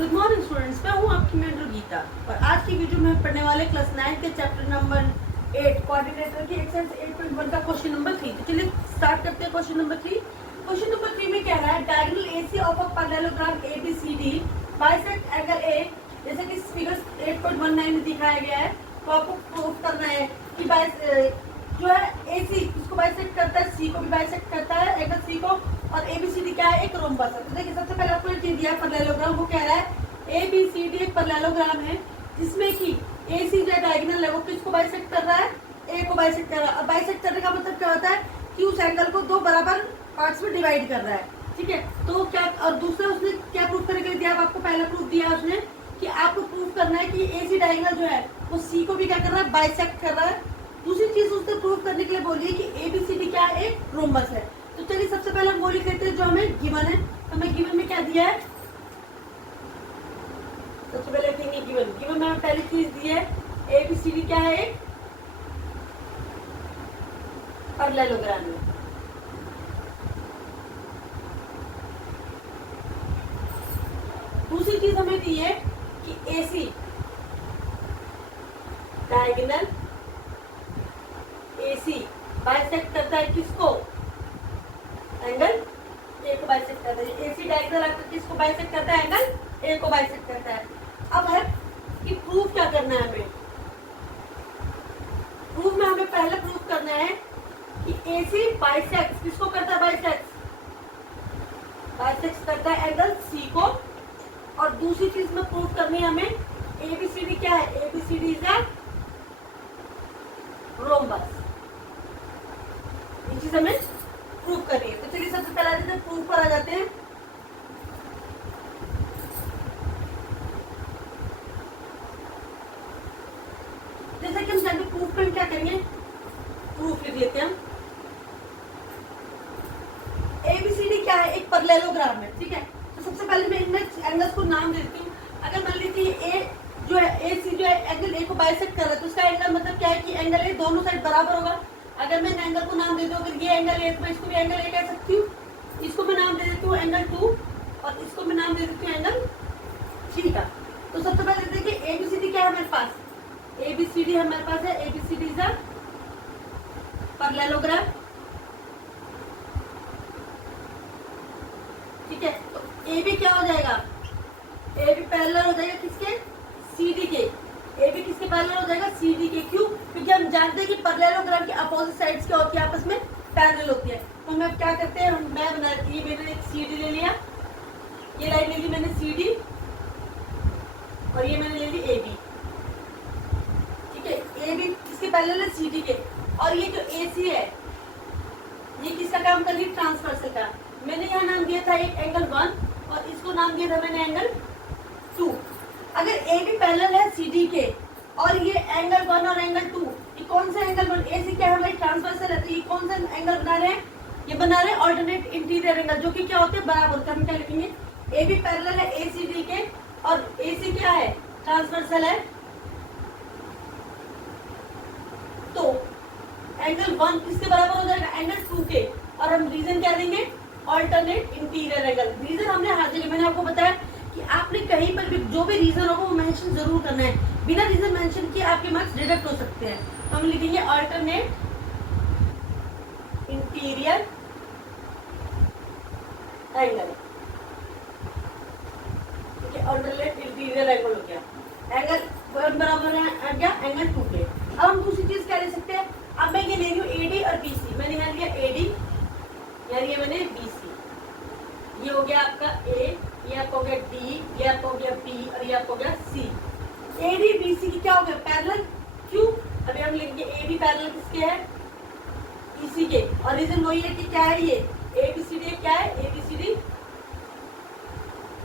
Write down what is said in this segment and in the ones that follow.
Good morning students, मैं हूँ आपकी मेंटर गीता और आज की वीडियो में पढ़ने वाले क्लास 9 के चैप्टर नंबर 8 कोऑर्डिनेटर की एक्सरसाइज 8.1 का क्वेश्चन नंबर 3। तो चलिए स्टार्ट करते हैं क्वेश्चन नंबर 3। क्वेश्चन नंबर 3 में कह रहा है diagonal AC of a parallelogram ABCD bisect angle A, जैसे कि फिगर 8.19 में दिखाया गया है। तो आपको प्रूफ करना है कि जो है एसी इसको बाइसेक्ट करता है, सी को भी बाइसेक्ट करता है एंगल सी को, और एबीसीडी क्या है, एक रोम्बस है। तो देखिए सबसे पहले आपको एक चीज दिया पैरेललोग्राम, वो कह रहा है एबीसीडी एक पैरेललोग्राम है जिसमें कि एसी जो डायगोनल है वो किसको बाइसेक्ट कर रहा है, ए को बाइसेक्ट कर रहा है। और बाइसेक्ट करने का मतलब क्या होता है कि उस एंगल को दो बराबर पार्ट्स में डिवाइड कर रहा है, ठीक है। तो क्या, और दूसरा उसने क्या प्रूफ करने के लिए दिया, आपको पहला प्रूफ दिया उसने कि आपको प्रूफ करना है कि एसी डायगोनल जो है वो सी को भी क्या कर रहा है, बाइसेक्ट कर रहा है। दूसरी चीज उसने प्रूव करने के लिए बोली है कि एबीसीडी क्या है, एक रोम्बस है। तो चलिए सबसे पहले हम वो लिख लेते हैं जो हमें गिवन है। हमें गिवन में क्या दिया है, सबसे पहले लिखेंगे गिवन। गिवन में हमें पहली चीज दी है एबीसीडी क्या है, एक पैरेललोग्राम है। दूसरी चीज हमें दी है कि एसी डायगोनल एसी बाइसेक्ट करता है किसको, एंगल ए को बाइसेक्ट करता है। एसी डायगोनल आपका किसको बाइसेक्ट करता है, एंगल ए को बाइसेक्ट करता है। अब है कि प्रूफ क्या करना है हमें। प्रूफ में हमें पहले प्रूफ करना है कि एसी बाइसेक्ट किसको करता है, बाइसेक्ट करता है एंगल सी को। और दूसरी चीज में प्रूफ करनी है हमें एबीसीडी क्या है, एबीसीडी इज अ रोम्बस। ये चीज हमें प्रूफ करनी है। तो चलिए सबसे पहले आते हैं प्रूफ पर आ जाते हैं। जैसे कि हम जानते हैं प्रूफ पे हम क्या करेंगे, प्रूफ लिख लेते हैं हम। एबीसीडी क्या है, एक पैरेललोग्राम है, ठीक है। तो सबसे पहले मैं इनमें एंगल्स को नाम देती हूँ। अगर मान लीजिए ए जो है, एसी जो है एंगल ए को बाइसेक्ट कर रहा है, तो इसका एंगल मतलब क्या है कि एंगल ए दोनों साइड बराबर होगा। अगर मैं एंगल को नाम दे दूं, अगर ये एंगल ए तो मैं इसको भी एंगल ए कह सकती हूँ। इसको मैं नाम दे देती हूँ एंगल 2 और इसको मैं नाम दे देती हूँ एंगल 3 का। तो सबसे पहले देखिए एबीसीडी क्या है हमारे पास, एबीसीडी हमारे पास है, एबीसीडी इज अ पैरेललोग्राम, ठीक है। तो ए भी क्या हो जाएगा, ए भी पैरेलल हो जाएगा किसके, सीडी के। ए भी किसके पैरेलल हो जाएगा, सीडी के। क्यों, क्योंकि हम जानते हैं कि पैरेललोग्राम की अपोजिट साइड्स क्या होती है, आपस में पैरेलल होती है। तो हम क्या करते हैं, मैं बनाती हूँ, मैंने एक सीडी ले लिया, ये लाइन ले ली मैंने सीडी, और ये मैंने ले ली ए बी, ठीक है। ए बी किसके पैरेलल है, सीडी के। और ये जो एसी है ये किसका काम कर रही है, ट्रांसवर्सल का। मैंने यहाँ नाम दिया था एक एंगल 1 और इसको नाम दिया था मैंने एंगल 2। अगर ए भी पैरेलल है सीडी के और ये एंगल 1 और एंगल 2, ये कौन सा एंगल बन, ए सी क्या है ट्रांसवर्सल है, तो ये कौन सा एंगल बना रहे हैं, ये बना रहे हैं ऑल्टरनेट इंटीरियर एंगल, जो कि क्या होते हैं, बराबर होते हैं। हम क्या लिखेंगे, ए भी पैरेलल है ए सी डी के और ए सी क्या है, ट्रांसवर्सल है। तो एंगल 1 किसके बराबर हो जाएगा, एंगल 2 के। और हम रीजन क्या देंगे, ऑल्टरनेट इंटीरियर एंगल। रीजन हमने हर जगह, मैंने आपको बताया कि आपने कहीं पर भी जो भी रीजन होगा वो मेंशन जरूर करना है। बिना रीजन मेंशन किए आपके मार्क्स डिडक्ट हो सकते हैं। तो हम लिखेंगे ऑल्टरनेट इंटीरियर एंगल, ठीक है। ऑल्टरनेट इंटीरियर एंगल हो गया, एंगल 1 बराबर है क्या, एंगल 2 के। अब हम दूसरी चीज क्या ले सकते हैं, अब मैं ये ले रही हूँ एडी और बीसी। मैंने यहाँ लिया एडी, यार ये मैंने बीसी, ये हो गया आपका ए, ये आपका हो गया डी, ये आपका हो गया बी और ये आपका हो गया सी। ए डी बी सी की क्या हो गया, पैरेलल। क्यों, अभी हम लिखेंगे ए डी पैरेलल किसके है, इसी के। और रीजन वही है कि क्या है, ये ए बी सी डी क्या है, A B C D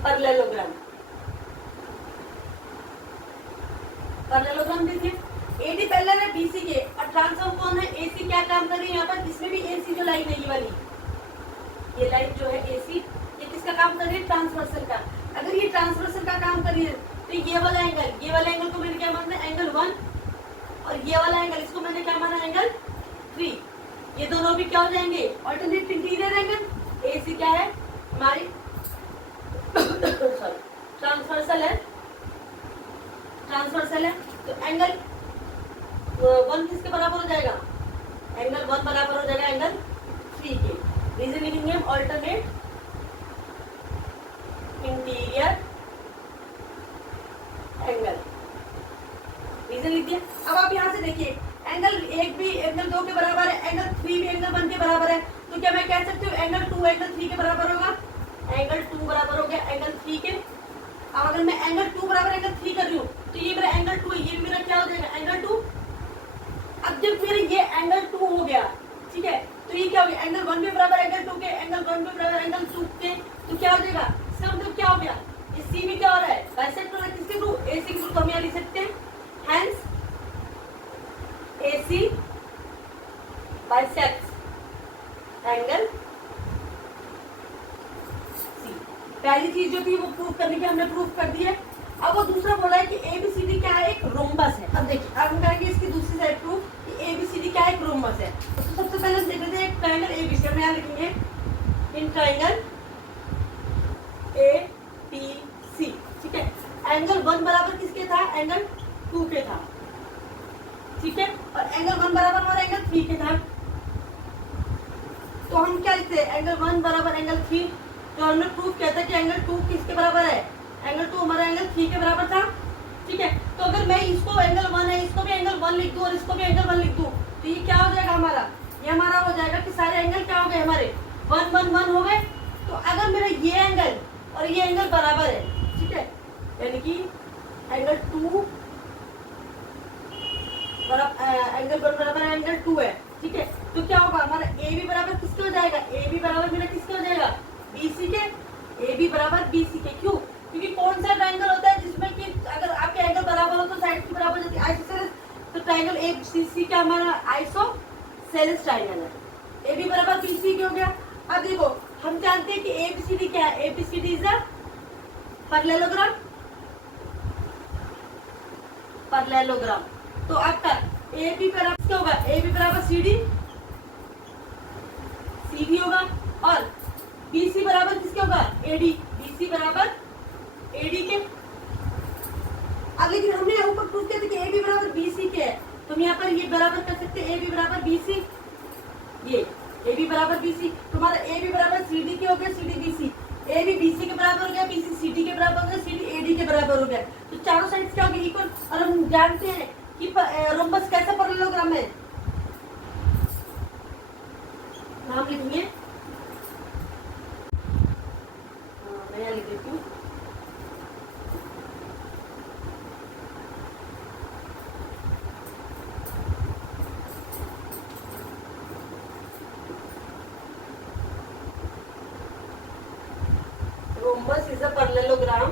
parallelogram. Parallelogram देखिए, ए डी पैरेलल है बी सी के और ट्रांसफॉर्म कौन है, ए सी क्या काम कर रही है यहाँ पर, इसमें भी ए सी जो लाइन है ये वाली, ये लाइन जो है ए सी, ये किसका काम कर रही है, ट्रांसवर्सल का। अगर ये ट्रांसवर्सल का काम कर रही है तो ये वाला एंगल को मैंने क्या माना, एंगल 1, और ये वाला एंगल इसको मैंने क्या माना, एंगल 3। ये दोनों भी क्या हो जाएंगे, ऑल्टरनेट इंटीरियर एंगल। ए सी क्या है हमारी ट्रांसवर्सल यूनिवर्सल है, तो एंगल 1 किसके बराबर हो जाएगा? एंगल 1 बराबर हो जाएगा एंगल 3 के। रीजन लिखेंगे हम ऑल्टरनेट इंटीरियर एंगल, रीजन लिख दिया। अब आप यहाँ से देखिए एंगल 1 भी एंगल 2 के बराबर है, एंगल 3 भी एंगल 1 के बराबर है, तो क्या मैं कह सकती हूँ एंगल 2 एंगल 3 के बराबर होगा? एंगल 2 बराबर हो गया एंगल 3 के। अब अगर मैं एंगल 2 बराबर एंगल 3 कर रही हूँ तो ये मेरा एंगल 2 है, ये मेरा क्या हो जाएगा? एंगल 2। अब जब मेरे ये एंगल 2 हो गया, ठीक है, तो ये क्या हो गया? एंगल 1 भी बराबर एंगल 2 के, एंगल 1 भी बराबर एंगल 2 के, तो क्या हो जाएगा? इसका मतलब क्या हो गया? इस सी में क्या हो रहा है? बाइसेक्ट हो रहा है किसके थ्रू? एसी के थ्रू। तो हम यहाँ लिख सकते हैं hence AC bisects angle C। पहली चीज जो थी वो प्रूव करने की हमने प्रूव कर दी है। अब वो दूसरा बोला है कि ABCD क्या है? एक रोम्बस है। अब देखिए अब हम करेंगे इसकी दूसरी साइड प्रूफ कि ABCD क्या है? एक रोम्बस है। तो सबसे पहले हम देख लेते हैं एक ट्रायंगल ABC। हम यहाँ लिखेंगे इन ट्रायंगल ABC, ठीक है। एंगल 1 बराबर किसके था? एंगल 2 के था, ठीक है, और एंगल 1 बराबर हमारा एंगल 3 के था। तो हम क्या लिखते हैं? एंगल 1 बराबर एंगल 3। तो हमने प्रूफ किया था कि एंगल 2 किसके बराबर है? एंगल 2 हमारा एंगल 3 के बराबर था, ठीक है। तो अगर मैं इसको एंगल 1 है, इसको भी एंगल 1 लिख दूं और इसको भी एंगल 1 लिख दूं, तो ये क्या हो जाएगा हमारा? ये हमारा हो जाएगा कि सारे एंगल क्या हो गए हमारे? 1 1 1 हो गए। तो अगर मेरा ये एंगल और ये एंगल बराबर है, ठीक है, यानी कि एंगल 2 एंगल 1 बराबर एंगल 2 है, ठीक है, तो क्या होगा हमारा? ए बी बराबर किसके हो जाएगा? ए बी बराबर मेरा किसके हो जाएगा? BC के। ए बी बराबर BC के। क्यों? क्योंकि कौन सा ट्रायंगल होता है जिसमें कि अगर आपके एंगल बराबर हो तो साइड की बराबर होती है? आइसोसेलेस। तो ट्रायंगल ABCD का हमारा आइसोसेलेस ट्रायंगल है। ए बी बराबर BC के हो गया। अब देखो हम जानते हैं कि ABCD क्या है? ABCD is a parallelogram. Parallelogram. तो आपका ए बी बराबर क्या होगा? ए बी बराबर CD, CD होगा, और BC बराबर किसके होगा? AD। BC बराबर AD के। अब लेकिन हमने ऊपर प्रूफ किया था कि AB बराबर BC के है, तो हम यहाँ पर ये बराबर कर सकते हैं AB बराबर BC। ये AB बराबर BC, तुम्हारा AB बराबर CD के हो गया, CD BC। AB BC के बराबर हो गया, BC CD के बराबर हो गया, CD AD के बराबर हो गया। तो चारों साइड्स क्या होगी? इक्वल। और हम जानते हैं कि रोम्बस कैसा पैरेललोग्राम है? नाम लिखेंगे, मैं यहाँ लिख देती हूँ, rhombus is a parallelogram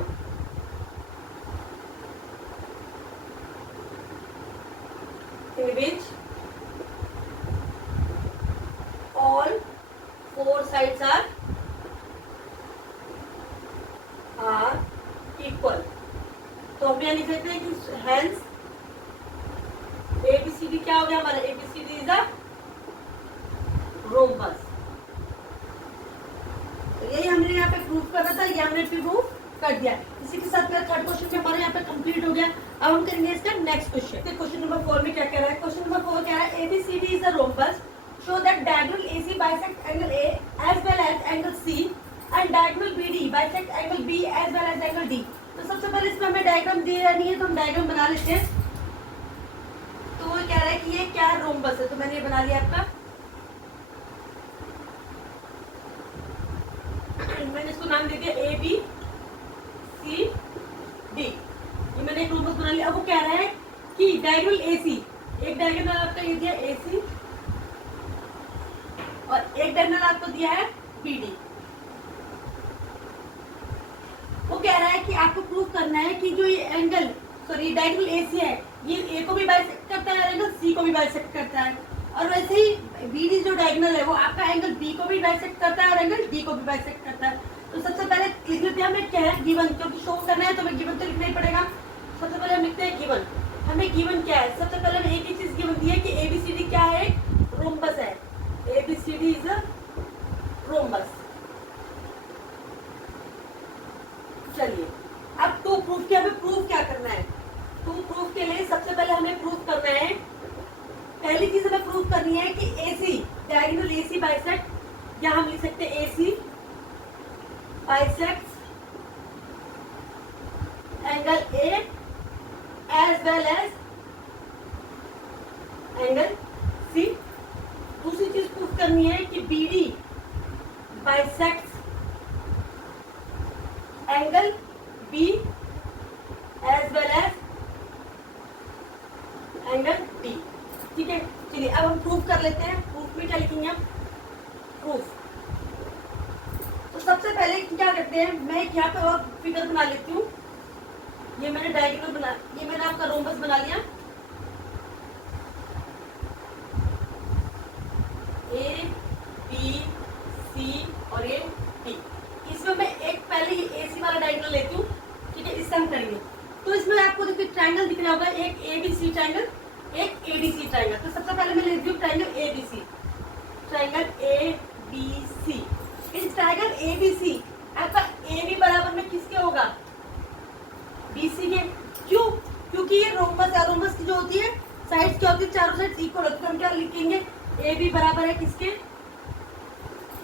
in which all 4 sides are equal। तो हम यहाँ लिख सकते हैं कि hence ABCD क्या हो गया हमारा? ABCD is a rhombus। तो यही हमने यहाँ पे प्रूफ करना था, ये हमने प्रूफ कर दिया। इसी के साथ मेरा थर्ड क्वेश्चन हमारे यहाँ पे कंप्लीट हो गया। अब हम करेंगे इसका नेक्स्ट क्वेश्चन। क्वेश्चन नंबर 4 में क्या कह रहा है? क्वेश्चन नंबर 4 कह रहा है ABCD is a rhombus, show that diagonal AC bisect angle A as well as angle C and diagonal BD bisect angle B as well as angle D। तो सबसे पहले इसमें हमें डायग्राम दिया नहीं है, तो हम डायग्राम बना लेते हैं। तो वो कह रहा है कि ये क्या रोम्बस है, तो मैंने ये बना लिया आपका। मैंने इसको नाम दे दिया ABCD। ये मैंने एक रोम्बस बना लिया। अब वो कह रहा है कि डायगोनल AC, एक डायगोनल आपका ये दिया AC और एक डायगोनल आपको दिया है BD। वो कह रहा है कि आपको प्रूव करना है कि जो ये एंगल सॉरी डायगोनल AC है, ये A को भी बाइसेक्ट करता है और एंगल C को भी बाइसेक्ट करता है, और वैसे ही BD जो डायगोनल है वो आपका एंगल B को भी बाइसेक्ट करता है और एंगल D को भी बाइसेक्ट करता है। तो सबसे पहले लिख लेते हैं हमें क्या है गिवन, क्योंकि शो करना है तो हमें गिवन तो लिखना ही पड़ेगा। सबसे पहले हम लिखते हैं गिवन। हमें गिवन क्या है? सबसे पहले हमें एक ही चीज गिवन दी है कि ABCD क्या है? रोम्बस है। ABCD is a rhombus. चलिए अब टू प्रूफ किया, हमें प्रूफ क्या करना है? टू प्रूफ प्रूफ के लिए सबसे पहले हमें प्रूफ करना है, पहली चीज हमें प्रूफ करनी है कि AC डायगोनल AC बाइसेक्ट, या हम लिख सकते हैं AC bisects angle A as well as angle C। दूसरी चीज प्रूफ करनी है कि BD bisects angle B as well as angle D। ठीक है, चलिए अब हम प्रूफ कर लेते हैं। प्रूफ में क्या लिखेंगे हम? प्रूफ। तो सबसे पहले क्या करते हैं, मैं यहाँ पे और फिगर बना लेती हूँ। ये मैंने डायगोनल बना, ये मैंने आपका रोम्बस बना लिया। A B C और ये D। इसमें मैं एक पहले ये AC वाला डायगोनल लेती हूँ। ठीक है, इससे हम करेंगे। तो इसमें आपको देखिए ट्रायंगल दिख रहा होगा, एक ABC ट्रायंगल, एक ADC ट्रायंगल। तो सबसे पहले मैं लेती हूँ ट्रायंगल ABC, ट्रायंगल ABC। इस ट्रायंगल ABC आपका AB बराबर में किसके होगा? BC के। क्यों? क्योंकि ये रोम्बस है, रोम्बस की जो होती है साइड्स क्या होती है, चारों साइड्स इक्वल होती है। हम क्या लिखेंगे? AB बराबर है किसके?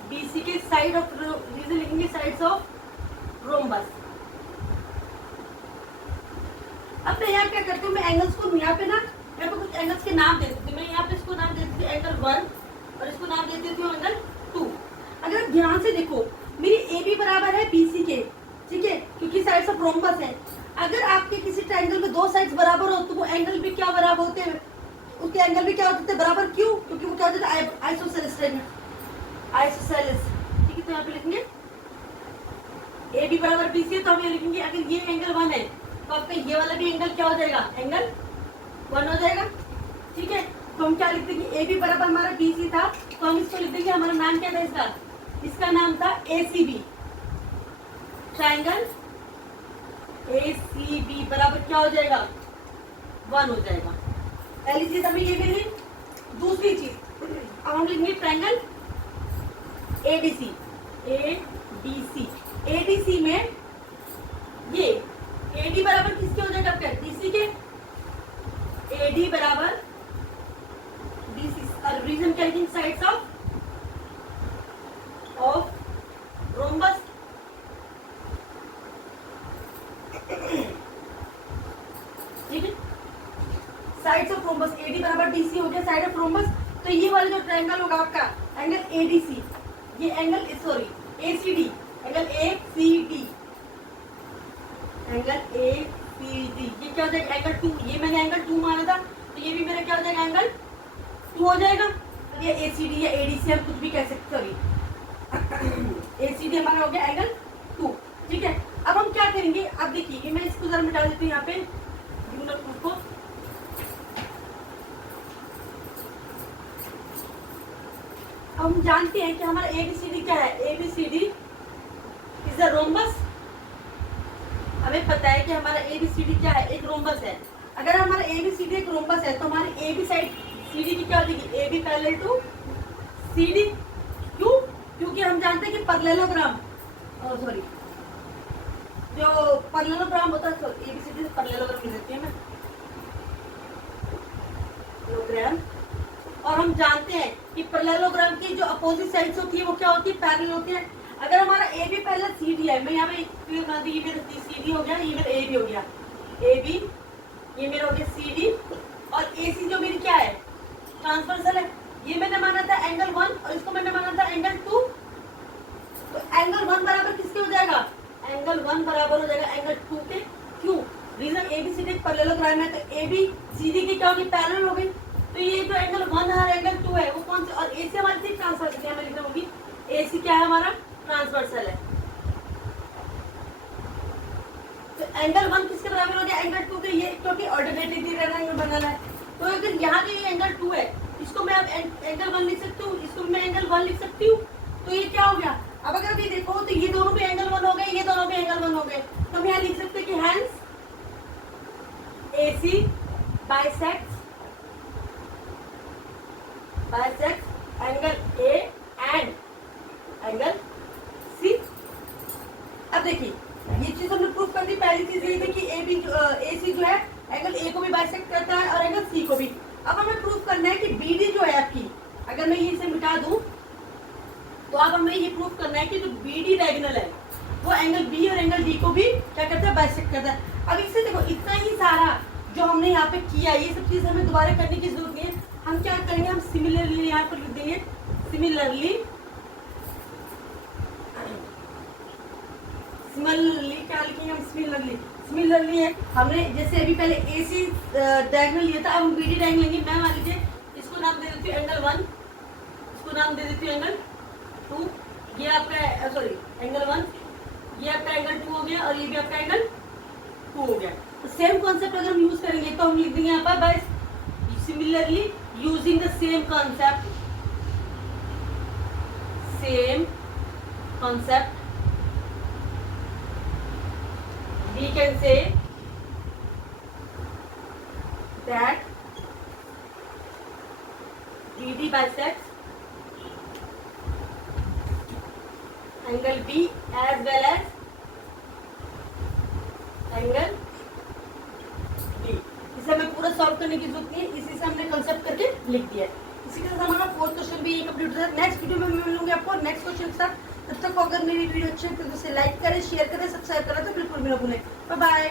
BC के। साइड ऑफ रीजन लिखेंगे, साइड्स ऑफ रोम्बस। अब मैं यहाँ क्या करती हूँ, मैं एंगल्स को यहाँ पे ना, मैं कुछ एंगल्स के नाम दे देती हूँ। मैं यहाँ पे इसको नाम दे देती हूँ एंगल 1 और इसको नाम दे देती हूँ एंगल 2। अगर ध्यान से देखो, मेरी AB बराबर है BC के, ठीक है, क्योंकि साइड्स ऑफ रोम्बस है। अगर आपके किसी ट्रायंगल में दो साइड्स बराबर हो तो वो एंगल भी क्या बराबर होते हैं? उसके एंगल भी क्या होते हैं? बराबर। क्यों? क्योंकि वो क्या होता है? Isosceles triangle, isosceles. ठीक है, तो यहाँ पे लिखेंगे AB बराबर BC है, तो हम ये लिखेंगे अगर ये एंगल 1 है तो आपका ये वाला भी एंगल क्या हो जाएगा? एंगल 1 हो जाएगा। ठीक है, तो हम क्या लिखते हैं कि AB बराबर हमारा BC था, तो हम इसको लिख देंगे, हमारा नाम क्या था इसका? इसका नाम था ACB। ट्रायंगल ACB बराबर क्या हो जाएगा? 1 हो जाएगा। पहली चीज हमें ये मिली। दूसरी चीज अब हम लिखेंगे ट्रायंगल ADC। ADC, ADC में ये AD बराबर किसके हो जाएगा? आपका DC के। AD बराबर DC और रीजन क्या लिखेंगे? Sides of rhombus. ठीक है, साइड्स ऑफ रोम्बस। AD बराबर DC हो गया, साइड ऑफ रोम्बस। तो ये वाला जो ट्रायंगल होगा आपका एंगल ADC, ये angle sorry ACD, angle ACD, angle ACD, ये क्या हो जाएगा? एंगल 2। ये मैंने एंगल 2 माना था, तो ये भी मेरा क्या हो जाएगा? एंगल 2 हो जाएगा। अब ये ACD या ADC हम कुछ भी कह सकते, सॉरी ACD हमारा हो गया एंगल 2। ठीक है, अब हम क्या करेंगे? अब देखिए, ये मैं इसको जरा मिटा देती हूँ यहाँ पे को। हम जानते हैं कि हमारा ABCD क्या है? ABCD is a rhombus. हमें पता है कि हमारा ABCD क्या है? एक रोम्बस है। अगर हमारा ABCD एक रोम्बस है तो हमारी AB साइड CD की क्या हो जाएगी? AB parallel to CD। क्यों? क्योंकि हम जानते हैं कि पैरेललोग्राम, सॉरी जो पैरेललोग्राम होता है, ABCD से पैरेललोग्राम लिख देती है मैं, पैरेललोग्राम। और हम जानते हैं कि पैरेललोग्राम की जो अपोजिट साइड्स होती है वो क्या होती है? पैरेलल होती है। अगर हमारा AB पैरेलल CD है, मैं यहाँ पे फिर बना दी, ये मेरा CD हो गया, ये मेरा AB हो गया, AB, ये मेरा हो गया CD, और AC जो मेरी क्या है? ट्रांसवर्सल है। ये मैंने माना था एंगल 1 और इसको मैंने माना था एंगल 2। तो एंगल 1 बराबर किसके हो जाएगा? एंगल 1 बराबर हो जाएगा एंगल 2 के। क्यों? रीजन ABCD एक पैरेललोग्राम है, तो ABCD की क्या होगी? पैरेलल हो गई। तो ये जो एंगल 1 और एंगल 2 है वो कौन से? और AC हमारी थी ट्रांसवर्सल, यहाँ मैं लिख दूंगी AC क्या है? हमारा ट्रांसवर्सल है। तो एंगल 1 किसके बराबर हो गया? एंगल 2 के। ये क्योंकि ऑल्टरनेटिव रेक्टेंगल बनाना है, तो अगर यहाँ के एंगल 2 है, इसको मैं अब एंगल 1 लिख सकती हूँ, इसको मैं एंगल 1 लिख सकती हूँ। तो ये क्या हो गया? अब अगर ये देखो तो ये दोनों भी एंगल 1 हो गए, ये दोनों भी एंगल 1 हो गए। तो हम यहाँ लिख सकते हैं कि hence AC bisects angle A and angle C। अब देखिए, ये चीज हमने प्रूफ कर दी। पहली चीज ये थी कि AC जो है एंगल A को भी बाइसेक्ट करता है और एंगल सी को भी। अब हमें प्रूव करना है कि बीडी जो है आपकी, अगर मैं इसे मिटा दूं तो अब हमें ये प्रूव करना है कि जो बीडी डायगोनल है वो एंगल बी और एंगल डी को भी क्या करता है, बाइसेक्ट करता है। अब इससे देखो इतना ही सारा जो हमने यहाँ पे किया, ये सब चीज हमें दोबारा करने की जरूरत नहीं है। हम क्या करेंगे, हम सिमिलरली यहाँ पर लिख देंगे, सिमिलरली क्या लिखेंगे हम, सिमिलरली है। हमने जैसे अभी पहले AC डायगोनल लिया था, अब हम BD डायगोनल लेंगे। मैं मान लीजिए इसको नाम दे देती हूँ एंगल 1, इसको नाम दे देती हूँ एंगल 2, ये आपका सॉरी एंगल 1, ये आपका एंगल 2 हो गया और ये भी आपका एंगल 2 हो गया। तो सेम कॉन्सेप्ट अगर हम यूज करेंगे तो हम लिख देंगे यहाँ पर by similarly using the same concept we can say that BD bisects angle B as well as angle D। इसे हमें पूरा सॉल्व करने की जरूरत नहीं है, इसी से हमने कंसेप्ट करके लिख दिया है। इसी के साथ हमारा 4th क्वेश्चन भी कंप्लीट होता है। नेक्स्ट वीडियो में मैं मिलूंगी आपको नेक्स्ट क्वेश्चन के साथ। तब तक अगर मेरी वीडियो अच्छी है तो इसे लाइक करें, शेयर करें, सब्सक्राइब करें तो बिल्कुल भी ना भूलें। Bye bye.